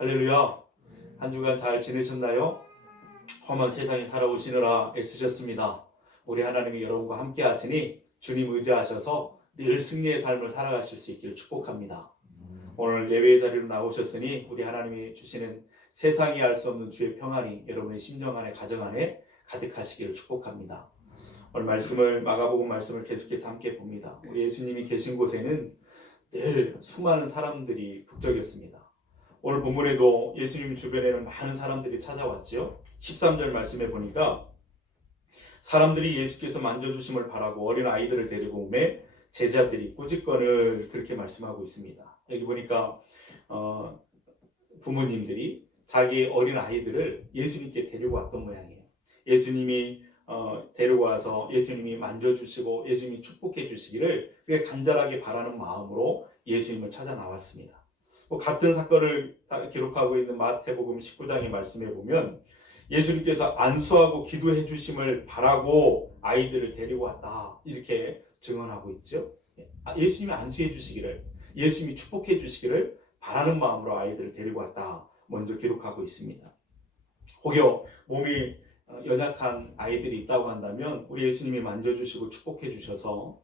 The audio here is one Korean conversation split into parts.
할렐루야. 한 주간 잘 지내셨나요? 험한 세상에 살아오시느라 애쓰셨습니다. 우리 하나님이 여러분과 함께 하시니 주님 의지하셔서 늘 승리의 삶을 살아가실 수 있기를 축복합니다. 오늘 예배의 자리로 나오셨으니 우리 하나님이 주시는 세상이 알 수 없는 주의 평안이 여러분의 심령 안에 가정 안에 가득하시기를 축복합니다. 오늘 마가복음 말씀을 계속해서 함께 봅니다. 우리 예수님이 계신 곳에는 늘 수많은 사람들이 북적였습니다. 오늘 본문에도 예수님 주변에는 많은 사람들이 찾아왔지요. 13절 말씀에 보니까 사람들이 예수께서 만져주심을 바라고 어린 아이들을 데리고 오매 제자들이 꾸짖건을 그렇게 말씀하고 있습니다. 여기 보니까 부모님들이 자기 어린 아이들을 예수님께 데리고 왔던 모양이에요. 예수님이 데리고 와서 예수님이 만져주시고 예수님이 축복해 주시기를 그게 간절하게 바라는 마음으로 예수님을 찾아 나왔습니다. 같은 사건을 기록하고 있는 마태복음 19장의 말씀에 보면 예수님께서 안수하고 기도해 주심을 바라고 아이들을 데리고 왔다 이렇게 증언하고 있죠. 예수님이 안수해 주시기를, 예수님이 축복해 주시기를 바라는 마음으로 아이들을 데리고 왔다 먼저 기록하고 있습니다. 혹여 몸이 연약한 아이들이 있다고 한다면 우리 예수님이 만져주시고 축복해 주셔서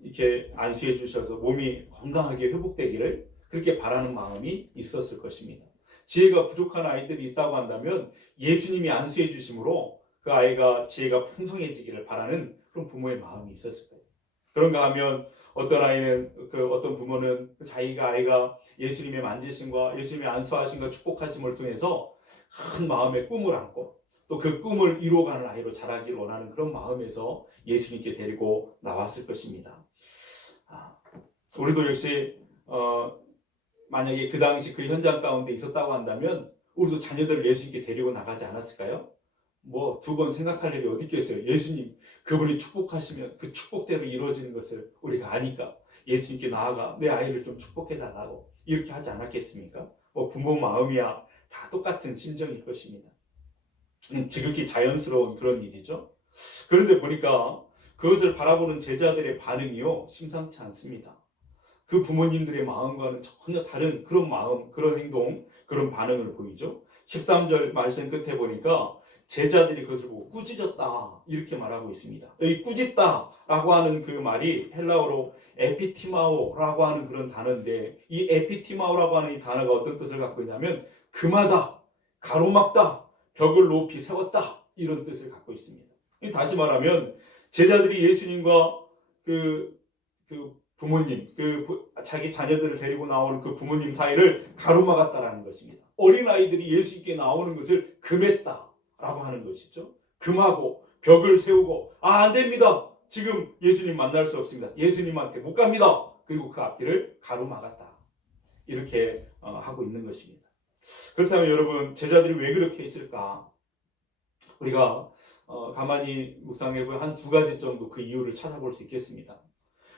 이렇게 안수해 주셔서 몸이 건강하게 회복되기를 그렇게 바라는 마음이 있었을 것입니다. 지혜가 부족한 아이들이 있다고 한다면 예수님이 안수해 주심으로 그 아이가 지혜가 풍성해지기를 바라는 그런 부모의 마음이 있었을 거예요. 그런가 하면 어떤 부모는 자기가 아이가 예수님의 만지심과 예수님의 안수하심과 축복하심을 통해서 큰 마음의 꿈을 안고 또 그 꿈을 이루어가는 아이로 자라기를 원하는 그런 마음에서 예수님께 데리고 나왔을 것입니다. 우리도 역시 만약에 그 당시 그 현장 가운데 있었다고 한다면 우리도 자녀들을 예수님께 데리고 나가지 않았을까요? 두 번 생각할 일이 어디 있겠어요. 예수님 그분이 축복하시면 그 축복대로 이루어지는 것을 우리가 아니까 예수님께 나아가 내 아이를 좀 축복해 달라고 이렇게 하지 않았겠습니까? 부모 마음이야 다 똑같은 심정일 것입니다. 지극히 자연스러운 그런 일이죠. 그런데 보니까 그것을 바라보는 제자들의 반응이요 심상치 않습니다. 그 부모님들의 마음과는 전혀 다른 그런 마음, 그런 행동, 그런 반응을 보이죠. 13절 말씀 끝에 보니까 제자들이 그것을 보고 꾸짖었다 이렇게 말하고 있습니다. 여기 꾸짖다라고 하는 그 말이 헬라어로 에피티마오라고 하는 그런 단어인데 이 에피티마오라고 하는 이 단어가 어떤 뜻을 갖고 있냐면 금하다, 가로막다, 벽을 높이 세웠다 이런 뜻을 갖고 있습니다. 다시 말하면 제자들이 예수님과 그 부모님, 자기 자녀들을 데리고 나오는 그 부모님 사이를 가로막았다라는 것입니다. 어린아이들이 예수님께 나오는 것을 금했다라고 하는 것이죠. 금하고 벽을 세우고 안 됩니다. 지금 예수님 만날 수 없습니다. 예수님한테 못 갑니다. 그리고 그 앞길을 가로막았다. 이렇게 하고 있는 것입니다. 그렇다면 여러분 제자들이 왜 그렇게 했을까? 우리가 가만히 묵상해보면 한 두 가지 정도 그 이유를 찾아볼 수 있겠습니다.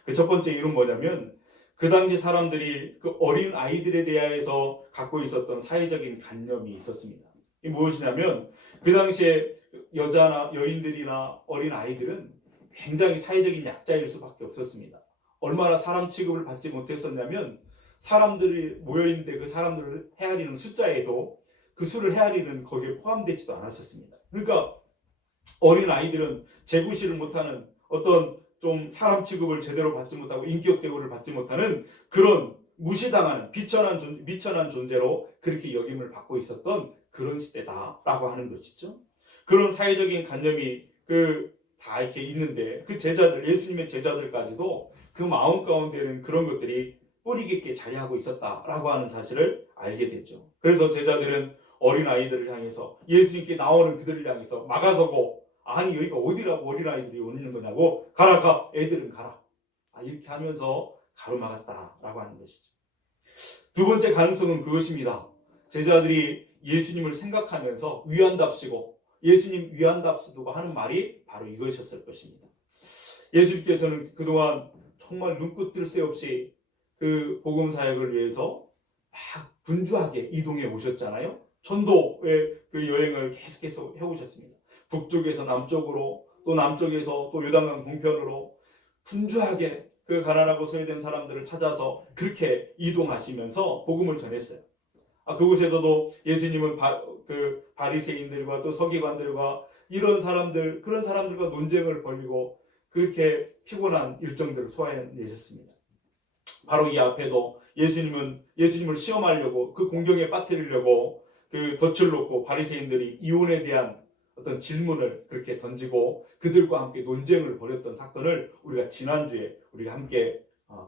그 첫 번째 이유는 뭐냐면 그 당시 사람들이 그 어린 아이들에 대하여서 갖고 있었던 사회적인 관념이 있었습니다. 이게 무엇이냐면 그 당시에 여자나 여인들이나 어린 아이들은 굉장히 사회적인 약자일 수밖에 없었습니다. 얼마나 사람 취급을 받지 못했었냐면 사람들이 모여있는데 그 사람들을 헤아리는 숫자에도 그 수를 헤아리는 거기에 포함되지도 않았었습니다. 그러니까 어린 아이들은 재구실을 못하는 어떤 좀 사람 취급을 제대로 받지 못하고 인격 대우를 받지 못하는 그런 무시당하는 미천한 존재로 그렇게 여김을 받고 있었던 그런 시대다라고 하는 것이죠. 그런 사회적인 관념이 다 이렇게 있는데 그 제자들, 예수님의 제자들까지도 그 마음 가운데는 그런 것들이 뿌리 깊게 자리하고 있었다라고 하는 사실을 알게 되죠. 그래서 제자들은 어린 아이들을 향해서 예수님께 나오는 그들을 향해서 막아서고 아니 여기가 어디라고 어린아이들이 오는 거냐고 가라 애들은 가라 이렇게 하면서 가로막았다라고 하는 것이죠. 두 번째 가능성은 그것입니다. 제자들이 예수님을 생각하면서 위한답시고 예수님 위한답시고 하는 말이 바로 이것이었을 것입니다. 예수님께서는 그동안 정말 눈꽃 뜰 새 없이 그 복음 사역을 위해서 막 분주하게 이동해 오셨잖아요. 전도의 그 여행을 계속해서 해오셨습니다. 북쪽에서 남쪽으로 또 남쪽에서 또 요단강 동편으로 분주하게 그 가난하고 소외된 사람들을 찾아서 그렇게 이동하시면서 복음을 전했어요. 그곳에서도 예수님은 바리새인들과 또 서기관들과 이런 사람들, 그런 사람들과 논쟁을 벌이고 그렇게 피곤한 일정들을 소화해내셨습니다. 바로 이 앞에도 예수님을 시험하려고, 그 공경에 빠뜨리려고 그 덫을 놓고 바리새인들이 이혼에 대한 어떤 질문을 그렇게 던지고 그들과 함께 논쟁을 벌였던 사건을 우리가 지난주에 우리가 함께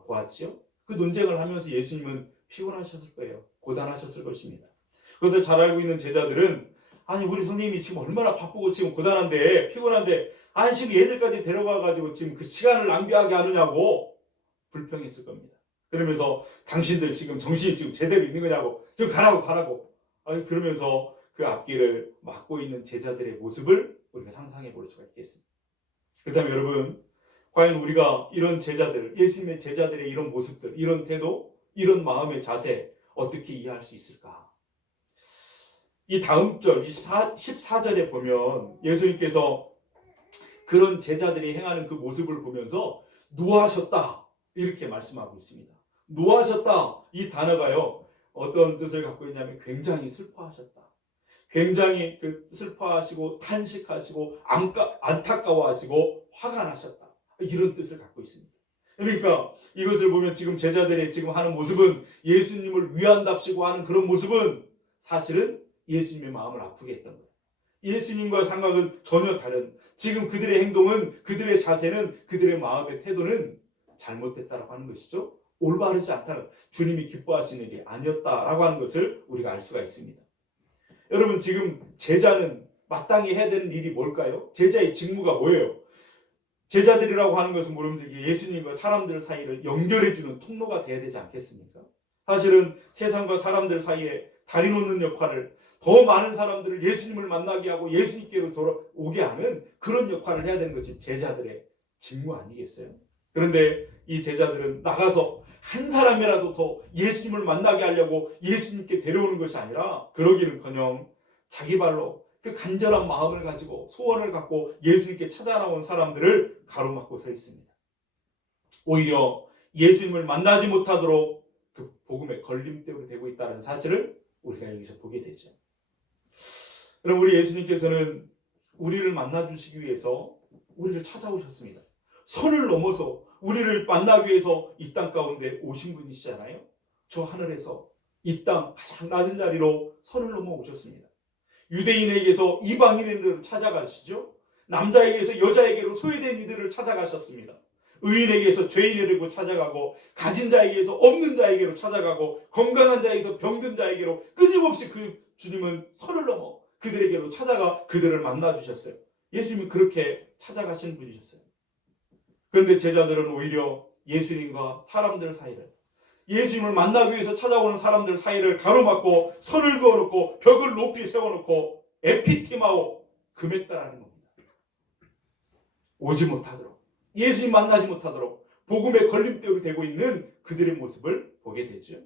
보았지요. 그 논쟁을 하면서 예수님은 피곤하셨을 거예요. 고단하셨을 것입니다. 그것을 잘 알고 있는 제자들은, 아니 우리 선생님이 지금 얼마나 바쁘고 지금 고단한데, 피곤한데, 아니 지금 얘들까지 데려가가지고 지금 그 시간을 낭비하게 하느냐고 불평했을 겁니다. 그러면서 당신들 지금 정신이 지금 제대로 있는 거냐고, 지금 가라고. 그러면서 그 앞길을 막고 있는 제자들의 모습을 우리가 상상해 볼 수가 있겠습니다. 그렇다면 여러분, 과연 우리가 이런 제자들, 예수님의 제자들의 이런 모습들, 이런 태도, 이런 마음의 자세 어떻게 이해할 수 있을까? 이 다음 절 14절에 보면 예수님께서 그런 제자들이 행하는 그 모습을 보면서 노하셨다 이렇게 말씀하고 있습니다. 노하셨다 이 단어가요, 어떤 뜻을 갖고 있냐면 굉장히 슬퍼하셨다. 굉장히 슬퍼하시고 탄식하시고 안타까워하시고 화가 나셨다. 이런 뜻을 갖고 있습니다. 그러니까 이것을 보면 지금 제자들이 지금 하는 모습은, 예수님을 위한답시고 하는 그런 모습은 사실은 예수님의 마음을 아프게 했던 거예요. 예수님과 생각은 전혀 다른, 지금 그들의 행동은, 그들의 자세는, 그들의 마음의 태도는 잘못됐다라고 하는 것이죠. 올바르지 않다는, 주님이 기뻐하시는 일이 아니었다라고 하는 것을 우리가 알 수가 있습니다. 여러분, 지금 제자는 마땅히 해야 되는 일이 뭘까요? 제자의 직무가 뭐예요? 제자들이라고 하는 것은 뭐냐면 예수님과 사람들 사이를 연결해주는 통로가 돼야 되지 않겠습니까? 사실은 세상과 사람들 사이에 다리 놓는 역할을, 더 많은 사람들을 예수님을 만나게 하고 예수님께로 돌아오게 하는 그런 역할을 해야 되는 것이 제자들의 직무 아니겠어요? 그런데 이 제자들은 나가서 한 사람이라도 더 예수님을 만나게 하려고 예수님께 데려오는 것이 아니라, 그러기는커녕 자기 발로 그 간절한 마음을 가지고 소원을 갖고 예수님께 찾아나온 사람들을 가로막고 서 있습니다. 오히려 예수님을 만나지 못하도록 그 복음의 걸림돌이 되고 있다는 사실을 우리가 여기서 보게 되죠. 그럼 우리 예수님께서는 우리를 만나주시기 위해서 우리를 찾아오셨습니다. 선을 넘어서 우리를 만나기 위해서 이 땅 가운데 오신 분이시잖아요. 저 하늘에서 이 땅 가장 낮은 자리로 선을 넘어 오셨습니다. 유대인에게서 이방인을 찾아가시죠. 남자에게서 여자에게로 소외된 이들을 찾아가셨습니다. 의인에게서 죄인에게로 찾아가고, 가진 자에게서 없는 자에게로 찾아가고, 건강한 자에게서 병든 자에게로 끊임없이 그 주님은 선을 넘어 그들에게로 찾아가 그들을 만나주셨어요. 예수님은 그렇게 찾아가시는 분이셨어요. 그런데 제자들은 오히려 예수님과 사람들 사이를, 예수님을 만나기 위해서 찾아오는 사람들 사이를 가로막고 선을 그어놓고 벽을 높이 세워놓고 에피티마오, 금했다라는 겁니다. 오지 못하도록, 예수님 만나지 못하도록 복음의 걸림돌이 되고 있는 그들의 모습을 보게 되죠.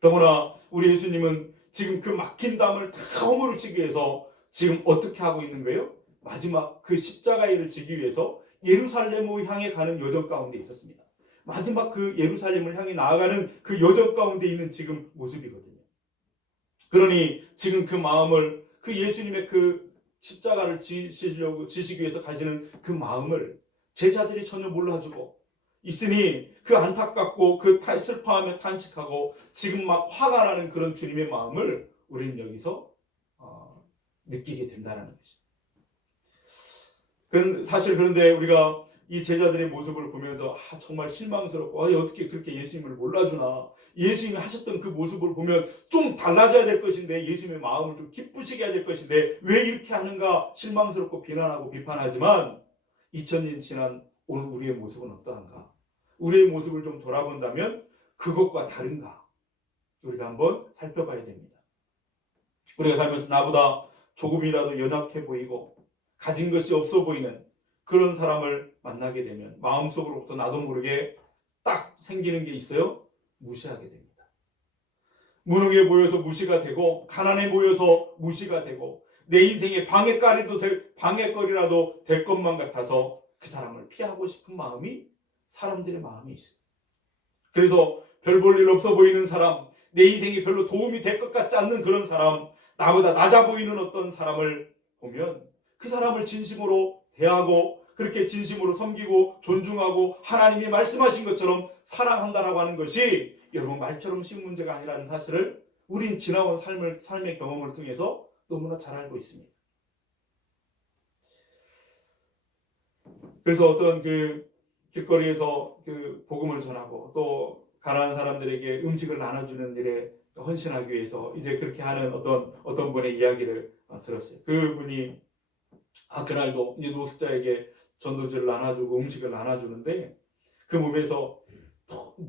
더구나 우리 예수님은 지금 그 막힌 담을 다 허물치기 위해서 지금 어떻게 하고 있는 거예요? 마지막 그 십자가를 지기 위해서 예루살렘을 향해 가는 여정 가운데 있었습니다. 마지막 그 예루살렘을 향해 나아가는 그 여정 가운데 있는 지금 모습이거든요. 그러니 지금 그 마음을, 그 예수님의 그 십자가를 지시기 위해서 가시는 그 마음을 제자들이 전혀 몰라주고 있으니, 그 안타깝고 그 슬퍼하며 탄식하고 지금 막 화가 나는 그런 주님의 마음을 우리는 여기서 느끼게 된다는 것이죠. 사실 그런데 우리가 이 제자들의 모습을 보면서 정말 실망스럽고, 어떻게 그렇게 예수님을 몰라주나, 예수님이 하셨던 그 모습을 보면 좀 달라져야 될 것인데, 예수님의 마음을 좀 기쁘시게 해야 될 것인데 왜 이렇게 하는가 실망스럽고 비난하고 비판하지만, 2000년 지난 오늘 우리의 모습은 어떠한가? 우리의 모습을 좀 돌아본다면 그것과 다른가? 우리가 한번 살펴봐야 됩니다. 우리가 살면서 나보다 조금이라도 연약해 보이고 가진 것이 없어 보이는 그런 사람을 만나게 되면 마음속으로부터 나도 모르게 딱 생기는 게 있어요. 무시하게 됩니다. 무능해 보여서 무시가 되고, 가난해 보여서 무시가 되고, 내 인생의 방해거리라도 될 것만 같아서 그 사람을 피하고 싶은 마음이 사람들의 마음이 있어요. 그래서 별 볼 일 없어 보이는 사람, 내 인생이 별로 도움이 될 것 같지 않는 그런 사람, 나보다 낮아 보이는 어떤 사람을 보면 그 사람을 진심으로 대하고 그렇게 진심으로 섬기고 존중하고 하나님이 말씀하신 것처럼 사랑한다라고 하는 것이 여러분 말처럼 쉬운 문제가 아니라는 사실을 우린 지나온 삶의 경험을 통해서 너무나 잘 알고 있습니다. 그래서 어떤 그 길거리에서 그 복음을 전하고 또 가난한 사람들에게 음식을 나눠주는 일에 헌신하기 위해서 이제 그렇게 하는 어떤 분의 이야기를 들었어요. 그분이 그날도 이제 노숙자에게 전도지를 나눠주고 음식을 나눠주는데 그 몸에서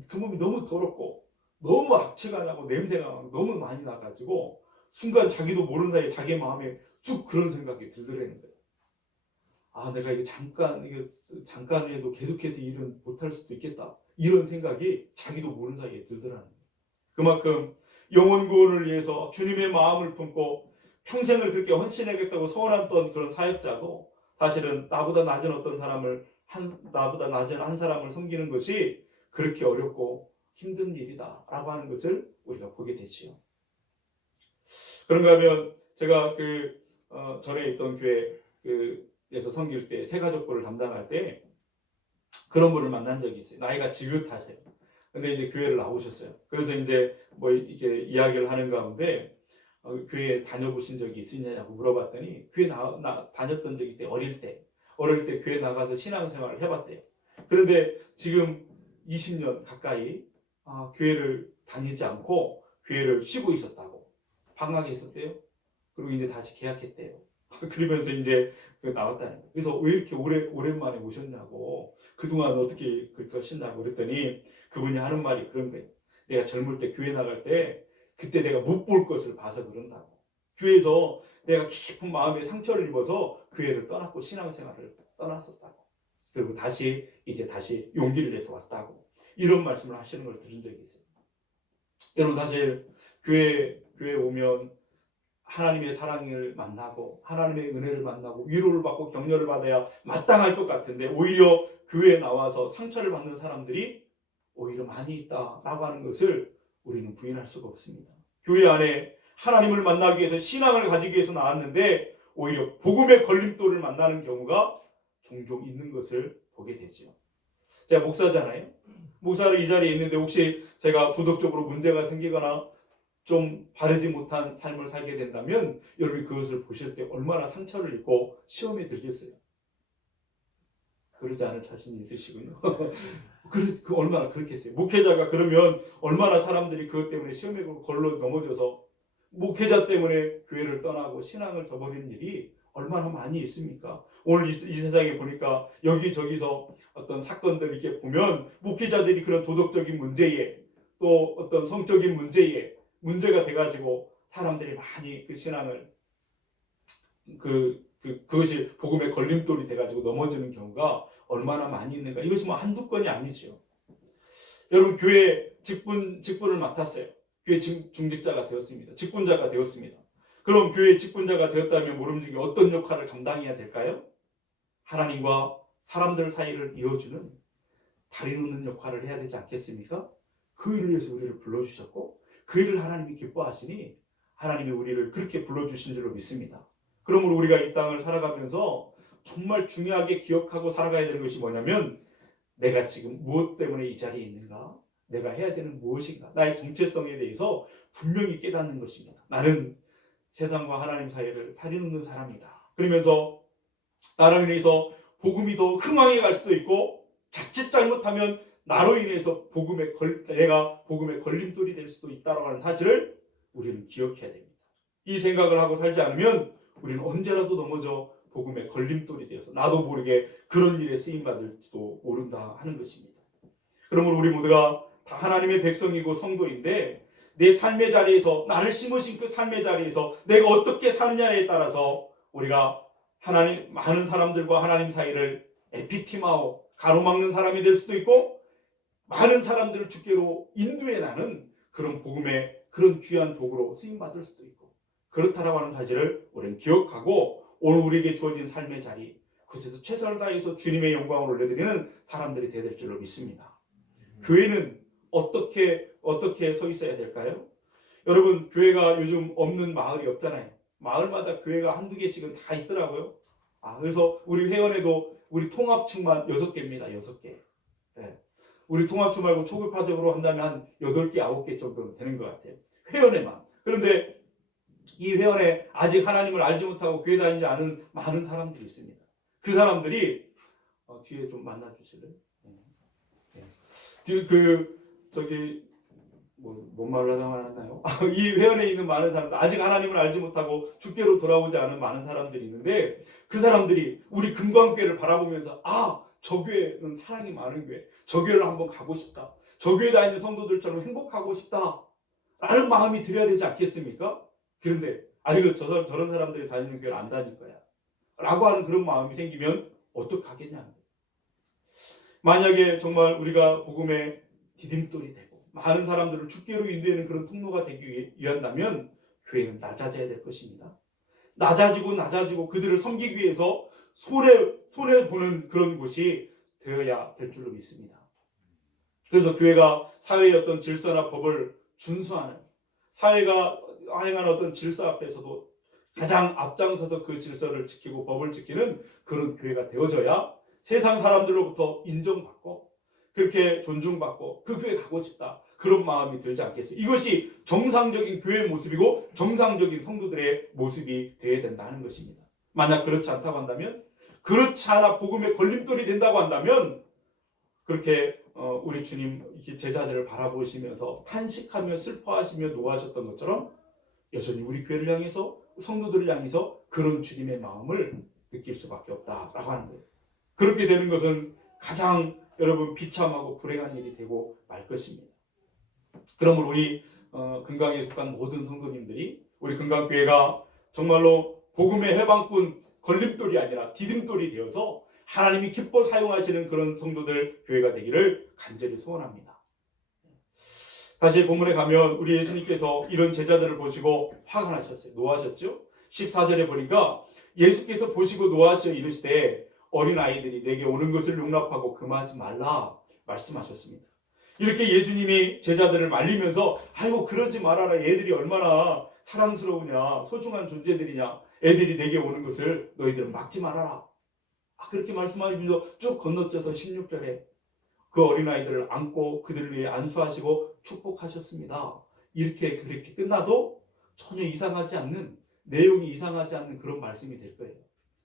그 몸이 너무 더럽고 너무 악취가 나고 냄새가 너무 많이 나가지고 순간 자기도 모르는 사이에 자기 마음에 쭉 그런 생각이 들더라는 거예요. 내가 이게 잠깐이라도 계속해서 일은 못할 수도 있겠다. 이런 생각이 자기도 모르는 사이에 들더라는 거예요. 그만큼 영혼 구원을 위해서 주님의 마음을 품고 평생을 그렇게 헌신하겠다고 소원했던 그런 사역자도 사실은 나보다 낮은 한 사람을 섬기는 것이 그렇게 어렵고 힘든 일이다라고 하는 것을 우리가 보게 되지요. 그런가 하면 제가 전에 있던 교회에서 섬길 때 새가족부를 담당할 때 그런 분을 만난 적이 있어요. 나이가 지긋하세요. 근데 이제 교회를 나오셨어요. 그래서 이제 뭐 이렇게 이야기를 하는 가운데 교회 다녀보신 적이 있으냐고 물어봤더니 교회 다녔던 적이 있대. 어릴 때 교회 나가서 신앙생활을 해봤대요. 그런데 지금 20년 가까이 교회를 다니지 않고 교회를 쉬고 있었다고. 방학에 있었대요. 그리고 이제 다시 계약했대요. 그러면서 이제 나왔다는 거예요. 그래서 왜 이렇게 오랜만에 오셨냐고, 그동안 어떻게 그렇게 하셨냐고 그랬더니 그분이 하는 말이 그런 거예요. 내가 젊을 때 교회 나갈 때 그때 내가 못 볼 것을 봐서 그런다고. 교회에서 내가 깊은 마음에 상처를 입어서 교회를 떠났고 신앙생활을 떠났었다고. 그리고 다시 용기를 내서 왔다고. 이런 말씀을 하시는 걸 들은 적이 있어요. 여러분 사실 교회 오면 하나님의 사랑을 만나고 하나님의 은혜를 만나고 위로를 받고 격려를 받아야 마땅할 것 같은데 오히려 교회에 나와서 상처를 받는 사람들이 오히려 많이 있다라고 하는 것을 우리는 부인할 수가 없습니다. 교회 안에 하나님을 만나기 위해서 신앙을 가지기 위해서 나왔는데 오히려 복음의 걸림돌을 만나는 경우가 종종 있는 것을 보게 되죠. 제가 목사잖아요. 목사를 이 자리에 있는데 혹시 제가 도덕적으로 문제가 생기거나 좀 바르지 못한 삶을 살게 된다면 여러분이 그것을 보실 때 얼마나 상처를 입고 시험에 들겠어요. 그러지 않을 자신이 있으시군요. 얼마나 그렇겠어요. 목회자가 그러면 얼마나 사람들이 그것 때문에 시험에 걸러 넘어져서 목회자 때문에 교회를 떠나고 신앙을 저버린 일이 얼마나 많이 있습니까? 오늘 이 세상에 보니까 여기저기서 어떤 사건들 이렇게 보면 목회자들이 그런 도덕적인 문제에 또 어떤 성적인 문제에 문제가 돼가지고 사람들이 많이 그 신앙을 그것이 복음의 걸림돌이 돼가지고 넘어지는 경우가 얼마나 많이 있는가. 이것이 뭐 한두 건이 아니죠. 여러분 교회 직분을 맡았어요. 교회 중직자가 되었습니다. 직분자가 되었습니다. 그럼 교회 직분자가 되었다면 모름지기 어떤 역할을 감당해야 될까요? 하나님과 사람들 사이를 이어주는 다리 놓는 역할을 해야 되지 않겠습니까? 그 일을 위해서 우리를 불러주셨고 그 일을 하나님이 기뻐하시니 하나님이 우리를 그렇게 불러주신 줄로 믿습니다. 그러므로 우리가 이 땅을 살아가면서 정말 중요하게 기억하고 살아가야 되는 것이 뭐냐면 내가 지금 무엇 때문에 이 자리에 있는가? 내가 해야 되는 무엇인가? 나의 정체성에 대해서 분명히 깨닫는 것입니다. 나는 세상과 하나님 사이를 다리 놓는 사람이다. 그러면서 나로 인해서 복음이 더 흥황해 갈 수도 있고 자칫 잘못하면 나로 인해서 내가 복음의 걸림돌이 될 수도 있다고 하는 사실을 우리는 기억해야 됩니다. 이 생각을 하고 살지 않으면 우리는 언제라도 넘어져 복음의 걸림돌이 되어서 나도 모르게 그런 일에 쓰임받을지도 모른다 하는 것입니다. 그러므로 우리 모두가 다 하나님의 백성이고 성도인데 내 삶의 자리에서 나를 심으신 그 삶의 자리에서 내가 어떻게 사느냐에 따라서 우리가 많은 사람들과 하나님 사이를 에피티마오 가로막는 사람이 될 수도 있고 많은 사람들을 주께로 인도해 나는 그런 복음의 그런 귀한 도구로 쓰임받을 수도 있고 그렇다라고 하는 사실을 우리는 기억하고 오늘 우리에게 주어진 삶의 자리 그곳에서 최선을 다해서 주님의 영광을 올려드리는 사람들이 되어야 될 줄로 믿습니다. 교회는 어떻게 서 있어야 될까요? 여러분, 교회가 요즘 없는 마을이 없잖아요. 마을마다 교회가 한두 개씩은 다 있더라고요. 그래서 우리 회원에도 우리 통합층만 6개입니다. 6개. 네. 우리 통합층 말고 초급파적으로 한다면 한 8개, 9개 정도 되는 것 같아요. 회원에만. 그런데 이 회원에 아직 하나님을 알지 못하고 교회 다니지 않은 많은 사람들이 있습니다. 그 사람들이 뒤에 좀 만나주실래요? 네. 뭔 말을 하나요? 이 회원에 있는 많은 사람들, 아직 하나님을 알지 못하고 주께로 돌아오지 않은 많은 사람들이 있는데, 그 사람들이 우리 금광교회를 바라보면서 저 교회는 사랑이 많은 교회, 저 교회를 한번 가고 싶다, 저 교회 다니는 성도들처럼 행복하고 싶다 라는 마음이 들어야 되지 않겠습니까? 그런데 저런 사람들이 다니는 교회를 안 다닐 거야 라고 하는 그런 마음이 생기면 어떡하겠냐는 거예요. 만약에 정말 우리가 복음의 디딤돌이 되고 많은 사람들을 주께로 인도하는 그런 통로가 되기 위한다면 교회는 낮아져야 될 것입니다. 낮아지고 그들을 섬기기 위해서 손해보는 그런 곳이 되어야 될 줄로 믿습니다. 그래서 교회가 사회의 어떤 질서나 법을 준수하는, 사회가 행하는 어떤 질서 앞에서도 가장 앞장서서 그 질서를 지키고 법을 지키는 그런 교회가 되어져야 세상 사람들로부터 인정받고 그렇게 존중받고 그 교회 가고 싶다 그런 마음이 들지 않겠어요? 이것이 정상적인 교회의 모습이고 정상적인 성도들의 모습이 되어야 된다는 것입니다. 만약 그렇지 않다고 한다면, 그렇지 않아 복음의 걸림돌이 된다고 한다면, 그렇게 우리 주님 제자들을 바라보시면서 탄식하며 슬퍼하시며 노하셨던 것처럼 여전히 우리 교회를 향해서, 성도들을 향해서 그런 주님의 마음을 느낄 수밖에 없다라고 하는 거예요. 그렇게 되는 것은 가장 여러분 비참하고 불행한 일이 되고 말 것입니다. 그러므로 우리 금강에 속한 모든 성도님들이, 우리 금강교회가 정말로 복음의 해방꾼 걸림돌이 아니라 디딤돌이 되어서 하나님이 기뻐 사용하시는 그런 성도들 교회가 되기를 간절히 소원합니다. 다시 본문에 가면 우리 예수님께서 이런 제자들을 보시고 화가 나셨어요. 노하셨죠? 14절에 보니까 예수께서 보시고 노하시어 이르시되 어린 아이들이 내게 오는 것을 용납하고 금하지 말라 말씀하셨습니다. 이렇게 예수님이 제자들을 말리면서 그러지 말아라, 애들이 얼마나 사랑스러우냐, 소중한 존재들이냐, 애들이 내게 오는 것을 너희들은 막지 말아라, 그렇게 말씀하시면서 쭉 건너뛰어서 16절에 그 어린아이들을 안고 그들을 위해 안수하시고 축복하셨습니다. 그렇게 끝나도 전혀 이상하지 않는, 내용이 이상하지 않는 그런 말씀이 될 거예요.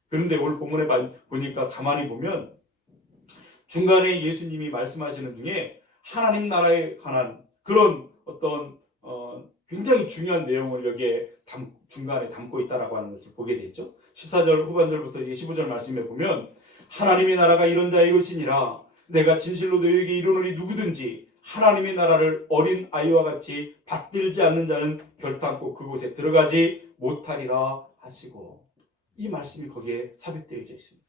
그런데 오늘 본문에 보니까 가만히 보면 중간에 예수님이 말씀하시는 중에 하나님 나라에 관한 그런 어떤 굉장히 중요한 내용을 여기에 중간에 담고 있다라고 하는 것을 보게 되죠. 14절 후반절부터 15절 말씀에 보면 하나님의 나라가 이런 자의 것이니라 내가 진실로 너희에게 이르노니 누구든지 하나님의 나라를 어린 아이와 같이 받들지 않는 자는 결단코 그곳에 들어가지 못하리라 하시고, 이 말씀이 거기에 삽입되어 있습니다.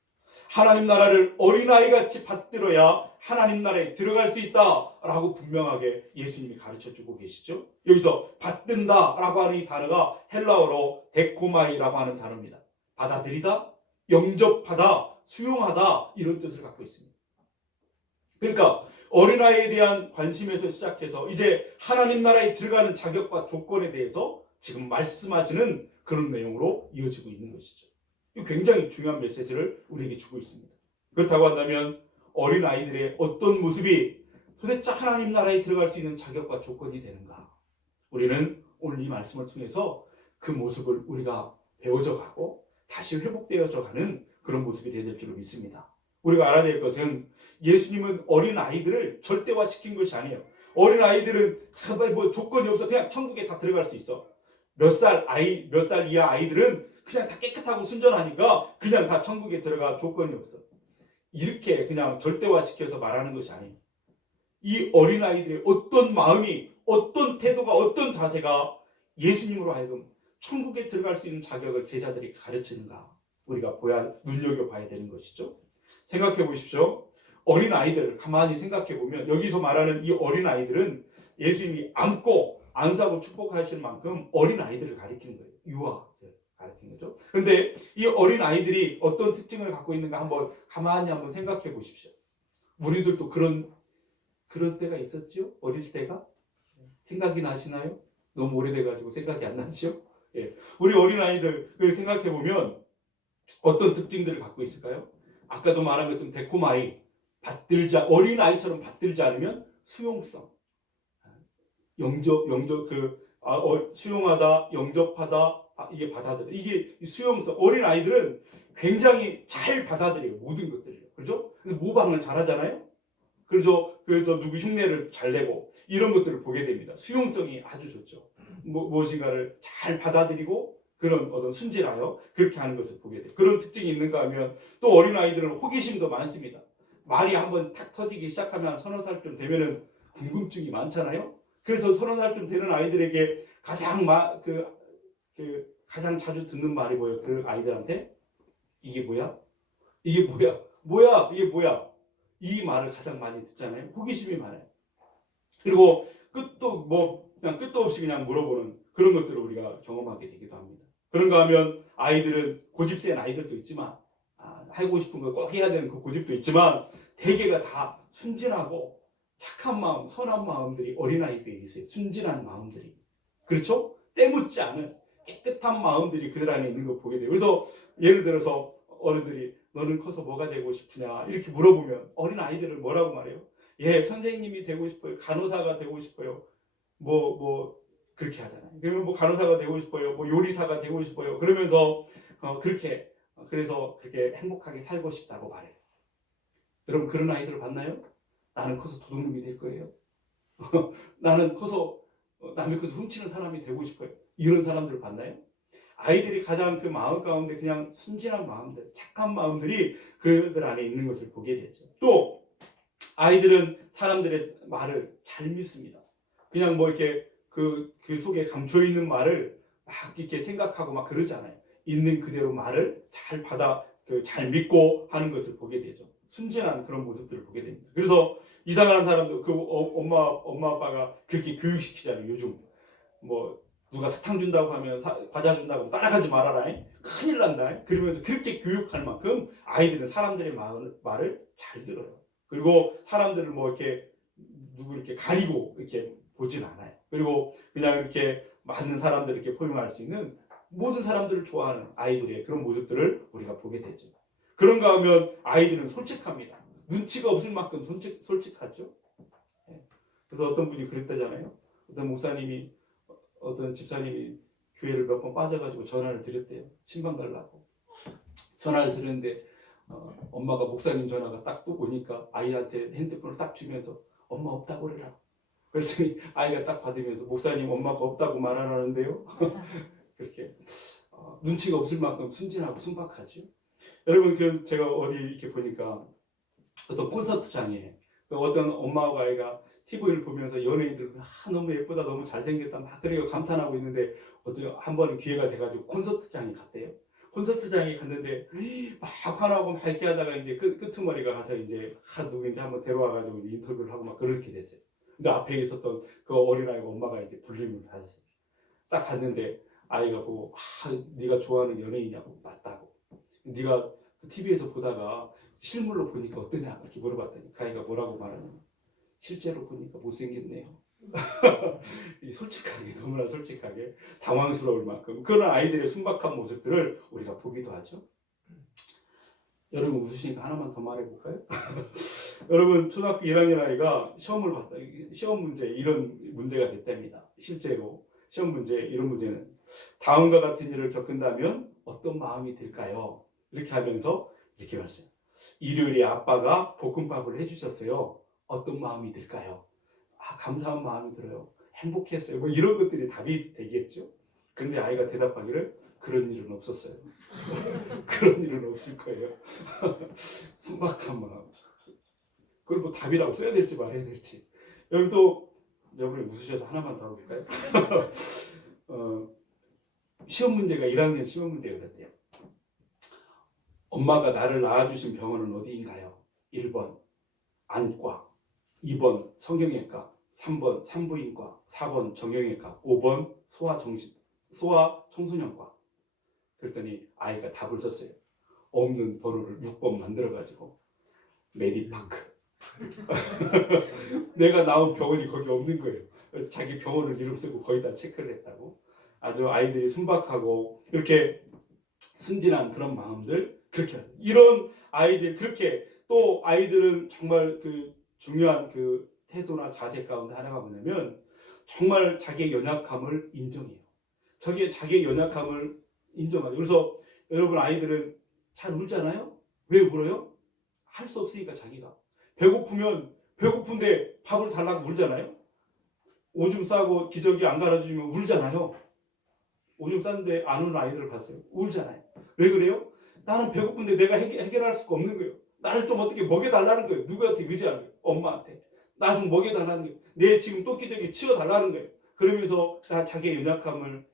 하나님 나라를 어린아이같이 받들어야 하나님 나라에 들어갈 수 있다라고 분명하게 예수님이 가르쳐주고 계시죠. 여기서 받든다라고 하는 이 단어가 헬라어로 데코마이라고 하는 단어입니다. 받아들이다, 영접하다, 수용하다 이런 뜻을 갖고 있습니다. 그러니까 어린아이에 대한 관심에서 시작해서 이제 하나님 나라에 들어가는 자격과 조건에 대해서 지금 말씀하시는 그런 내용으로 이어지고 있는 것이죠. 굉장히 중요한 메시지를 우리에게 주고 있습니다. 그렇다고 한다면 어린아이들의 어떤 모습이 도대체 하나님 나라에 들어갈 수 있는 자격과 조건이 되는가? 우리는 오늘 이 말씀을 통해서 그 모습을 우리가 배워져 가고 다시 회복되어져 가는 그런 모습이 되야 될 줄로 믿습니다. 우리가 알아야 될 것은 예수님은 어린아이들을 절대화시킨 것이 아니에요. 어린아이들은 조건이 없어 그냥 천국에 다 들어갈 수 있어. 몇 살 이하 아이들은 그냥 다 깨끗하고 순전하니까 그냥 다 천국에 들어갈 조건이 없어. 이렇게 그냥 절대화시켜서 말하는 것이 아니에요. 이 어린아이들의 어떤 마음이, 어떤 태도가, 어떤 자세가 예수님으로 하여금 천국에 들어갈 수 있는 자격을 제자들이 가르치는가, 우리가 눈여겨봐야 되는 것이죠. 생각해 보십시오. 어린아이들 가만히 생각해 보면 여기서 말하는 이 어린아이들은 예수님이 안고 안수하고 축복하실 만큼 어린아이들을 가리키는 거예요. 유아들 가리키는 거죠. 그런데 이 어린아이들이 어떤 특징을 갖고 있는가 가만히 한번 생각해 보십시오. 우리들도 그런 때가 있었죠? 어릴 때가? 생각이 나시나요? 너무 오래돼가지고 생각이 안 나죠? 예. 우리 어린아이들을 생각해보면 어떤 특징들을 갖고 있을까요? 아까도 말한 것처럼 데코마이, 어린아이처럼 받들지 않으면 수용성, 수용하다, 영접하다, 이게 받아들여. 이게 수용성. 어린아이들은 굉장히 잘 받아들여요. 모든 것들이요. 그죠? 그래서 모방을 잘 하잖아요? 그래서 누구 흉내를 잘 내고 이런 것들을 보게 됩니다. 수용성이 아주 좋죠. 무엇인가를 잘 받아들이고 그런 어떤 순진하여 그렇게 하는 것을 보게 돼요. 그런 특징이 있는가 하면 또 어린아이들은 호기심도 많습니다. 말이 한번 탁 터지기 시작하면 서너 살쯤 되면은 궁금증이 많잖아요. 그래서 서너 살쯤 되는 아이들에게 가장 자주 듣는 말이 뭐예요? 그 아이들한테 이게 뭐야? 이게 뭐야? 뭐야? 이게 뭐야? 이 말을 가장 많이 듣잖아요. 호기심이 많아요. 그리고 그냥 끝도 없이 그냥 물어보는 그런 것들을 우리가 경험하게 되기도 합니다. 그런가 하면 아이들은 고집 센 아이들도 있지만 하고 싶은 거 꼭 해야 되는 그 고집도 있지만 대개가 다 순진하고 착한 마음, 선한 마음들이 어린아이들이 있어요. 순진한 마음들이. 그렇죠? 때묻지 않은 깨끗한 마음들이 그들 안에 있는 걸 보게 돼요. 그래서 예를 들어서 어른들이 너는 커서 뭐가 되고 싶으냐 이렇게 물어보면 어린아이들은 뭐라고 말해요? 예, 선생님이 되고 싶어요. 간호사가 되고 싶어요. 그렇게 하잖아요. 그러면 간호사가 되고 싶어요. 요리사가 되고 싶어요. 그러면서 그래서 그렇게 행복하게 살고 싶다고 말해요. 여러분 그런 아이들을 봤나요? 나는 커서 도둑놈이 될 거예요. 나는 커서 남의 것을 훔치는 사람이 되고 싶어요. 이런 사람들을 봤나요? 아이들이 가장 그 마음 가운데 그냥 순진한 마음들, 착한 마음들이 그들 안에 있는 것을 보게 되죠. 또 아이들은 사람들의 말을 잘 믿습니다. 그냥 이렇게 그 속에 감춰 있는 말을 막 이렇게 생각하고 막 그러지 않아요. 있는 그대로 말을 잘 믿고 하는 것을 보게 되죠. 순진한 그런 모습들을 보게 됩니다. 그래서 이상한 사람도 엄마 아빠가 그렇게 교육시키잖아요. 요즘 누가 사탕 준다고 하면 과자 준다고 하면 따라가지 말아라. 큰일 난다. 그러면서 그렇게 교육할 만큼 아이들은 사람들의 말을 잘 들어요. 그리고 사람들을 누구 이렇게 가리고 이렇게 보진 않아요. 그리고 그냥 이렇게 많은 사람들을 이렇게 포용할 수 있는 모든 사람들을 좋아하는 아이들의 그런 모습들을 우리가 보게 되죠. 그런가 하면 아이들은 솔직합니다. 눈치가 없을 만큼 솔직하죠. 그래서 어떤 분이 그랬다잖아요. 어떤 집사님이 교회를 몇 번 빠져가지고 전화를 드렸대요. 신방 달라고. 전화를 드렸는데 엄마가 목사님 전화가 딱 또 오니까 아이한테 핸드폰을 딱 주면서 엄마 없다고 그래라. 그랬더니 아이가 딱 받으면서 목사님 엄마가 없다고 말하라는데요. 그렇게 눈치가 없을 만큼 순진하고 순박하죠. 여러분 제가 어디 이렇게 보니까 어떤 콘서트장에 어떤 엄마하고 아이가 TV를 보면서 연예인들 너무 예쁘다 너무 잘생겼다 막 그래요 감탄하고 있는데 한 번 기회가 돼가지고 콘서트장에 갔대요. 콘서트장에 갔는데 막 화나고 막 이렇게 하다가 이제 끄트머리가 가서 이제 누구인지 한번 데려와가지고 이제 인터뷰를 하고 막 그렇게 됐어요. 근데 앞에 있었던 그 어린아이가 엄마가 이제 불림을 받았어요. 딱 갔는데 아이가 보고 네가 좋아하는 연예인이냐고 맞다고. 네가 TV에서 보다가 실물로 보니까 어떠냐 이렇게 물어봤더니 그 아이가 뭐라고 말하냐면 실제로 보니까 못생겼네요. 솔직하게 너무나 솔직하게 당황스러울 만큼 그런 아이들의 순박한 모습들을 우리가 보기도 하죠. 여러분 웃으시니까 하나만 더 말해볼까요? 여러분 초등학교 1학년 아이가 시험을 봤다. 시험 문제 이런 문제가 됐답니다. 실제로 시험 문제 이런 문제는 다음과 같은 일을 겪는다면 어떤 마음이 들까요? 이렇게 하면서 이렇게 말했어요. 일요일에 아빠가 볶음밥을 해주셨어요. 어떤 마음이 들까요? 감사한 마음이 들어요. 행복했어요. 이런 것들이 답이 되겠죠. 근데 아이가 대답하기를 그런 일은 없었어요. 그런 일은 없을 거예요. 순박한 마음. 그걸 답이라고 써야 될지 말아야 될지. 여기 또 여러분이 웃으셔서 하나만 더 해볼까요? 시험 문제가 1학년 시험 문제가 그랬대요. 엄마가 나를 낳아주신 병원은 어디인가요? 1번 안과, 2번 성형외과, 3번 산부인과, 4번 정형외과, 5번 소아 청소년과. 그랬더니 아이가 답을 썼어요. 없는 번호를 6번 만들어가지고 메디파크. 내가 나온 병원이 거기 없는 거예요. 그래서 자기 병원을 이름 쓰고 거의 다 체크를 했다고. 아주 아이들이 순박하고 이렇게 순진한 그런 마음들, 그렇게 이런 아이들, 그렇게 또 아이들은 정말 그 중요한 그 태도나 자세 가운데 하나가 뭐냐면 정말 자기의 연약함을 인정해요. 자기의 연약함을 인정하죠. 그래서 여러분 아이들은 잘 울잖아요. 왜 울어요? 할 수 없으니까. 자기가 배고프면 배고픈데 밥을 달라고 울잖아요. 오줌 싸고 기저귀 안 갈아주면 울잖아요. 오줌 쌌는데 안 우는 아이들을 봤어요. 울잖아요. 왜 그래요? 나는 배고픈데 내가 해결할 수가 없는 거예요. 나를 좀 어떻게 먹여달라는 거예요. 누구한테 의지하는 거예요? 엄마한테. 나 좀 먹여달라는 거예요. 내 지금 똥기저귀 치워달라는 거예요. 그러면서 자기의 연약함을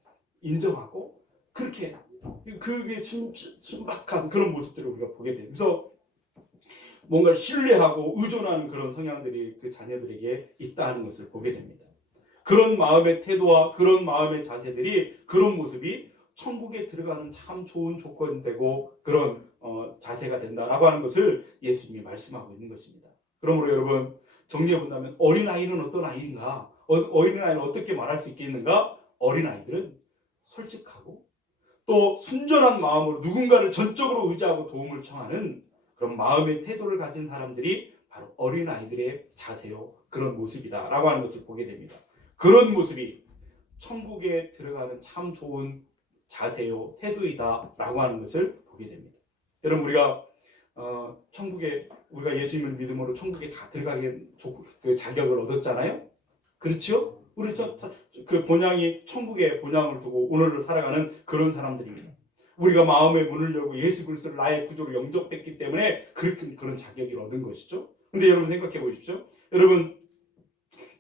인정하고 그렇게 그게 순박한 그런 모습들을 우리가 보게 돼요. 그래서 뭔가 신뢰하고 의존하는 그런 성향들이 그 자녀들에게 있다는 것을 보게 됩니다. 그런 마음의 태도와 그런 마음의 자세들이, 그런 모습이 천국에 들어가는 참 좋은 조건이 되고 그런 자세가 된다라고 하는 것을 예수님이 말씀하고 있는 것입니다. 그러므로 여러분 정리해 본다면 어린아이는 어떤 아이인가? 어린아이는 어떻게 말할 수 있겠는가? 어린아이들은 솔직하고 또 순전한 마음으로 누군가를 전적으로 의지하고 도움을 청하는 그런 마음의 태도를 가진 사람들이 바로 어린아이들의 자세요, 그런 모습이다라고 하는 것을 보게 됩니다. 그런 모습이 천국에 들어가는 참 좋은 자세요, 태도이다라고 하는 것을 보게 됩니다. 여러분 우리가 천국에, 우리가 예수님을 믿음으로 천국에 다 들어가게 그 자격을 얻었잖아요. 그렇죠? 우리 그 본향이 천국의 본향을 두고 오늘을 살아가는 그런 사람들입니다. 우리가 마음의 문을 열고 예수 그리스도를 나의 구조로 영접했기 때문에 그런 자격을 얻은 것이죠. 근데 여러분 생각해 보십시오. 여러분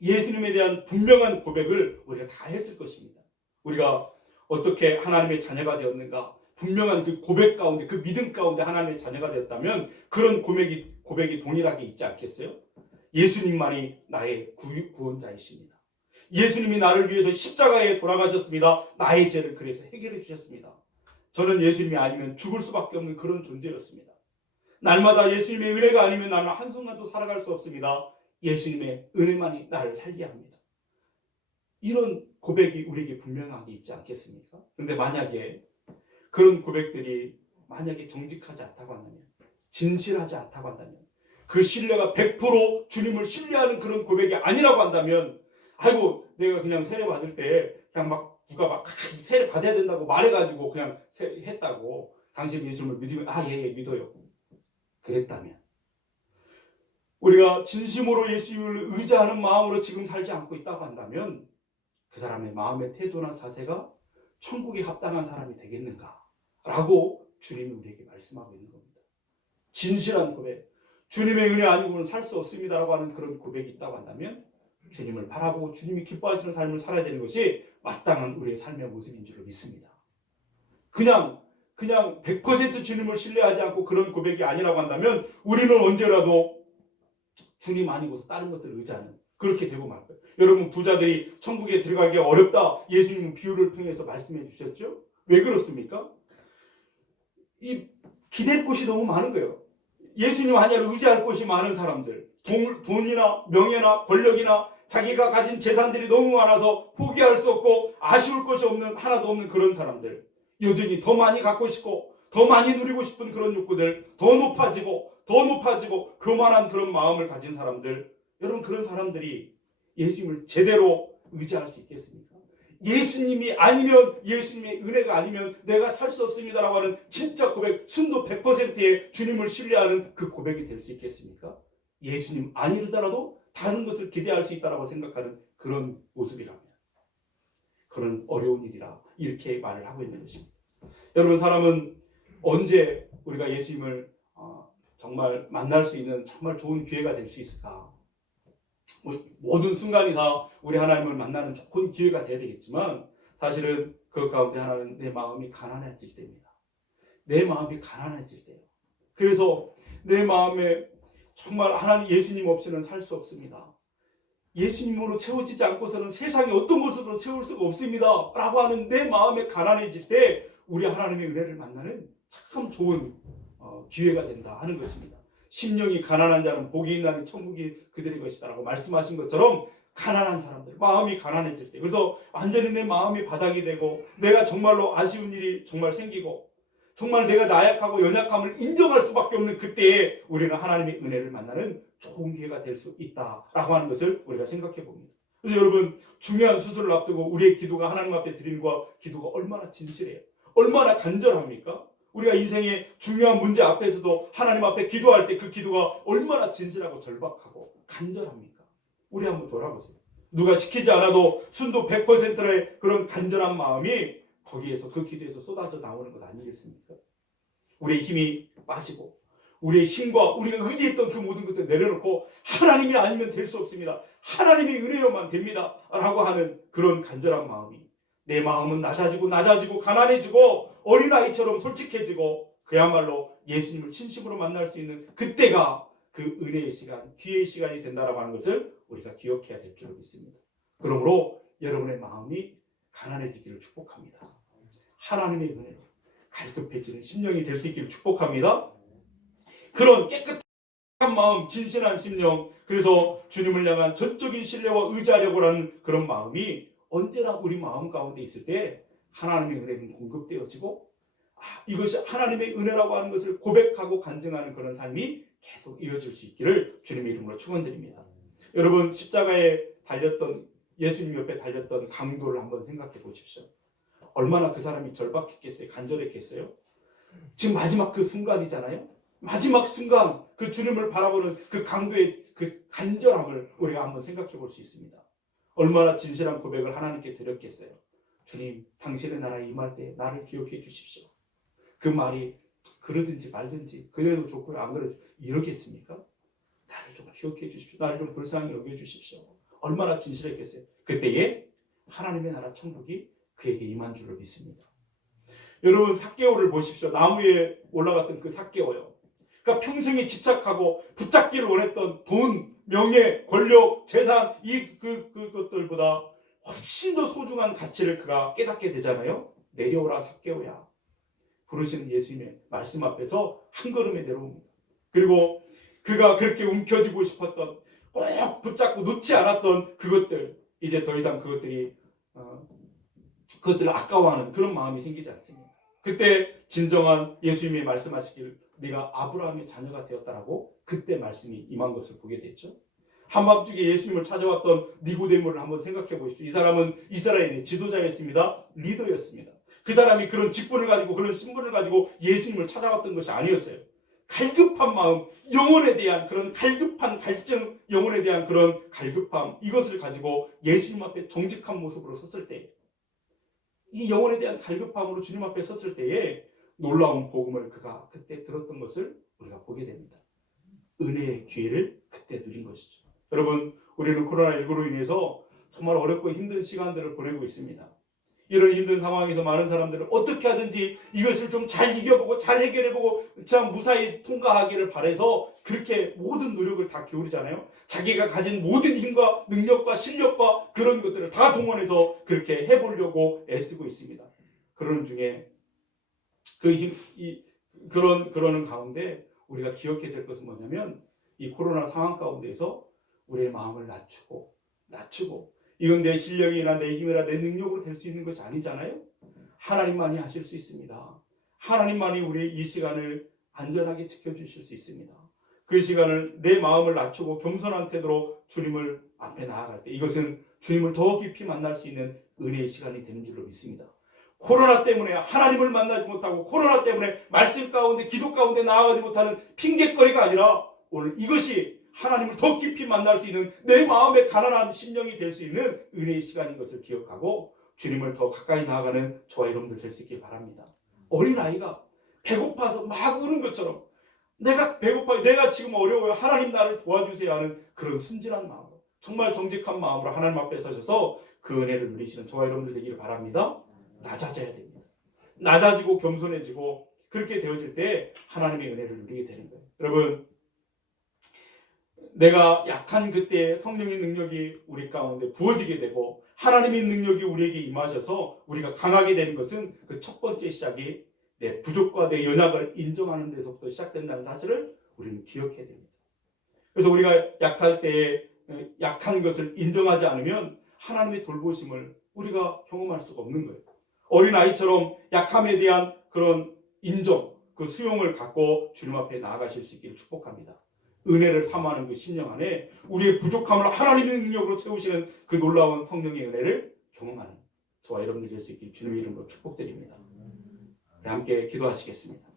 예수님에 대한 분명한 고백을 우리가 다 했을 것입니다. 우리가 어떻게 하나님의 자녀가 되었는가, 분명한 그 고백 가운데, 그 믿음 가운데 하나님의 자녀가 되었다면 그런 고백이 동일하게 있지 않겠어요? 예수님만이 나의 구원자이십니다. 예수님이 나를 위해서 십자가에 돌아가셨습니다. 나의 죄를 그래서 해결해 주셨습니다. 저는 예수님이 아니면 죽을 수밖에 없는 그런 존재였습니다. 날마다 예수님의 은혜가 아니면 나는 한순간도 살아갈 수 없습니다. 예수님의 은혜만이 나를 살게 합니다. 이런 고백이 우리에게 분명하게 있지 않겠습니까? 그런데 만약에 그런 고백들이 만약에 정직하지 않다고 한다면, 진실하지 않다고 한다면, 그 신뢰가 100% 주님을 신뢰하는 그런 고백이 아니라고 한다면, 아이고 내가 그냥 세례 받을 때 그냥 막 누가 막 세례 받아야 된다고 말해가지고 그냥 했다고, 당신 예수님을 믿으면 예 믿어요, 그랬다면, 우리가 진심으로 예수님을 의지하는 마음으로 지금 살지 않고 있다고 한다면 그 사람의 마음의 태도나 자세가 천국에 합당한 사람이 되겠는가? 라고 주님이 우리에게 말씀하고 있는 겁니다. 진실한 고백, 주님의 은혜 아니고는 살 수 없습니다라고 하는 그런 고백이 있다고 한다면 주님을 바라보고 주님이 기뻐하시는 삶을 살아야 되는 것이 마땅한 우리의 삶의 모습인 줄 믿습니다. 그냥 100% 주님을 신뢰하지 않고 그런 고백이 아니라고 한다면 우리는 언제라도 주님 아니고서 다른 것들을 의지하는, 그렇게 되고 말 거예요. 여러분 부자들이 천국에 들어가기 어렵다, 예수님은 비유를 통해서 말씀해 주셨죠. 왜 그렇습니까? 이 기댈 곳이 너무 많은 거예요. 예수님 아니라 의지할 곳이 많은 사람들, 돈이나 명예나 권력이나 자기가 가진 재산들이 너무 많아서 포기할 수 없고 아쉬울 것이 하나도 없는 그런 사람들, 여전히 더 많이 갖고 싶고 더 많이 누리고 싶은 그런 욕구들, 더 높아지고 교만한 그런 마음을 가진 사람들, 여러분 그런 사람들이 예수님을 제대로 의지할 수 있겠습니까? 예수님이 아니면, 예수님의 은혜가 아니면 내가 살 수 없습니다라고 하는 진짜 고백, 순도 100%의 주님을 신뢰하는 그 고백이 될 수 있겠습니까? 예수님 아니더라도 다른 것을 기대할 수 있다고 생각하는 그런 모습이라면 그런 어려운 일이라 이렇게 말을 하고 있는 것입니다. 여러분 사람은 언제 우리가 예수님을 정말 만날 수 있는 정말 좋은 기회가 될 수 있을까? 모든 순간이 다 우리 하나님을 만나는 좋은 기회가 돼야 되겠지만 사실은 그 가운데 하나는 내 마음이 가난해질 때입니다. 내 마음이 가난해질 때예요. 그래서 내 마음에 정말 하나님 예수님 없이는 살 수 없습니다. 예수님으로 채워지지 않고서는 세상에 어떤 것으로 채울 수가 없습니다 라고 하는 내 마음에 가난해질 때 우리 하나님의 은혜를 만나는 참 좋은 기회가 된다 하는 것입니다. 심령이 가난한 자는 복이 있나니 천국이 그들의 것이다 라고 말씀하신 것처럼 가난한 사람들, 마음이 가난해질 때, 그래서 완전히 내 마음이 바닥이 되고 내가 정말로 아쉬운 일이 정말 생기고 정말 내가 나약하고 연약함을 인정할 수밖에 없는 그때에 우리는 하나님의 은혜를 만나는 좋은 기회가 될 수 있다라고 하는 것을 우리가 생각해 봅니다. 그래서 여러분, 중요한 수술을 앞두고 우리의 기도가 하나님 앞에 드리는 것과 기도가 얼마나 진실해요. 얼마나 간절합니까? 우리가 인생의 중요한 문제 앞에서도 하나님 앞에 기도할 때 그 기도가 얼마나 진실하고 절박하고 간절합니까? 우리 한번 돌아보세요. 누가 시키지 않아도 순도 100%의 그런 간절한 마음이 거기에서, 그 기도에서 쏟아져 나오는 것 아니겠습니까? 우리의 힘이 빠지고 우리의 힘과 우리가 의지했던 그 모든 것들 내려놓고 하나님이 아니면 될 수 없습니다. 하나님의 은혜로만 됩니다. 라고 하는 그런 간절한 마음이, 내 마음은 낮아지고 가난해지고 어린아이처럼 솔직해지고 그야말로 예수님을 진심으로 만날 수 있는 그때가 그 은혜의 시간, 기회의 시간이 된다라고 하는 것을 우리가 기억해야 될 줄 믿습니다. 그러므로 여러분의 마음이 가난해지기를 축복합니다. 하나님의 은혜로 갈급해지는 심령이 될 수 있기를 축복합니다. 그런 깨끗한 마음, 진실한 심령, 그래서 주님을 향한 전적인 신뢰와 의지하려고 하는 그런 마음이 언제나 우리 마음 가운데 있을 때 하나님의 은혜는 공급되어지고, 이것이 하나님의 은혜라고 하는 것을 고백하고 간증하는 그런 삶이 계속 이어질 수 있기를 주님의 이름으로 축원드립니다. 여러분, 십자가에 달렸던, 예수님 옆에 달렸던 강도를 한번 생각해 보십시오. 얼마나 그 사람이 절박했겠어요? 간절했겠어요? 지금 마지막 그 순간이잖아요. 마지막 순간 그 주님을 바라보는 그 강도의 그 간절함을 우리가 한번 생각해 볼 수 있습니다. 얼마나 진실한 고백을 하나님께 드렸겠어요. 주님, 당신의 나라에 임할 때 나를 기억해 주십시오. 그 말이 그러든지 말든지 그래도 좋고요, 안 그래도 이러겠습니까? 나를 좀 기억해 주십시오. 나를 좀 불쌍히 여겨 주십시오. 얼마나 진실했겠어요. 그때에 하나님의 나라 천국이 그에게 임한 줄로 믿습니다. 여러분, 삭개오를 보십시오. 나무에 올라갔던 그 삭개오요. 그러니까 평생에 집착하고 붙잡기를 원했던 돈, 명예, 권력, 재산, 그것들보다 훨씬 더 소중한 가치를 그가 깨닫게 되잖아요. 내려오라 삭개오야. 부르시는 예수님의 말씀 앞에서 한 걸음에 내려옵니다. 그리고 그가 그렇게 움켜쥐고 싶었던, 꼭 붙잡고 놓지 않았던 그것들, 이제 더 이상 그것들을 아까워하는 그런 마음이 생기지 않습니다. 그때 진정한 예수님이 말씀하시길 네가 아브라함의 자녀가 되었다라고 그때 말씀이 임한 것을 보게 됐죠. 한밤중에 예수님을 찾아왔던 니고데모를 한번 생각해 보십시오. 이 사람은 이스라엘의 지도자였습니다. 리더였습니다. 그 사람이 그런 직분을 가지고 그런 신분을 가지고 예수님을 찾아왔던 것이 아니었어요. 갈급한 마음, 영혼에 대한 그런 갈급한 갈증, 영혼에 대한 그런 갈급함, 이것을 가지고 예수님 앞에 정직한 모습으로 섰을 때, 이 영혼에 대한 갈급함으로 주님 앞에 섰을 때에 놀라운 복음을 그가 그때 들었던 것을 우리가 보게 됩니다. 은혜의 기회를 그때 누린 것이죠. 여러분, 우리는 코로나19로 인해서 정말 어렵고 힘든 시간들을 보내고 있습니다. 이런 힘든 상황에서 많은 사람들은 어떻게 하든지 이것을 좀 잘 이겨보고 잘 해결해보고 참 무사히 통과하기를 바라서 그렇게 모든 노력을 다 기울이잖아요. 자기가 가진 모든 힘과 능력과 실력과 그런 것들을 다 동원해서 그렇게 해보려고 애쓰고 있습니다. 그러는 중에 그러는 가운데 우리가 기억해야 될 것은 뭐냐면, 이 코로나 상황 가운데에서 우리의 마음을 낮추고 이건 내 실력이나 내 힘이나 내 능력으로 될 수 있는 것이 아니잖아요. 하나님만이 하실 수 있습니다. 하나님만이 우리의 이 시간을 안전하게 지켜주실 수 있습니다. 그 시간을 내 마음을 낮추고 겸손한 태도로 주님을 앞에 나아갈 때, 이것은 주님을 더 깊이 만날 수 있는 은혜의 시간이 되는 줄로 믿습니다. 코로나 때문에 하나님을 만나지 못하고 코로나 때문에 말씀 가운데 기도 가운데 나아가지 못하는 핑계거리가 아니라 오늘 이것이 하나님을 더 깊이 만날 수 있는 내 마음의 가난한 심령이 될 수 있는 은혜의 시간인 것을 기억하고 주님을 더 가까이 나아가는 저와 여러분들 될 수 있길 바랍니다. 어린아이가 배고파서 막 우는 것처럼, 내가 배고파요, 내가 지금 어려워요, 하나님 나를 도와주세요 하는 그런 순진한 마음, 정말 정직한 마음으로 하나님 앞에 서셔서 그 은혜를 누리시는 저와 여러분들 되기를 바랍니다. 낮아져야 됩니다. 낮아지고 겸손해지고 그렇게 되어질 때 하나님의 은혜를 누리게 되는 거예요. 여러분, 내가 약한 그때 성령의 능력이 우리 가운데 부어지게 되고 하나님의 능력이 우리에게 임하셔서 우리가 강하게 되는 것은 그 첫 번째 시작이 내 부족과 내 연약을 인정하는 데서부터 시작된다는 사실을 우리는 기억해야 됩니다. 그래서 우리가 약할 때에 약한 것을 인정하지 않으면 하나님의 돌보심을 우리가 경험할 수가 없는 거예요. 어린아이처럼 약함에 대한 그런 인정, 그 수용을 갖고 주님 앞에 나아가실 수 있기를 축복합니다. 은혜를 사모하는 그 심령 안에 우리의 부족함을 하나님의 능력으로 채우시는 그 놀라운 성령의 은혜를 경험하는 저와 여러분들이 될 수 있기를 주님의 이름으로 축복드립니다. 함께 기도하시겠습니다.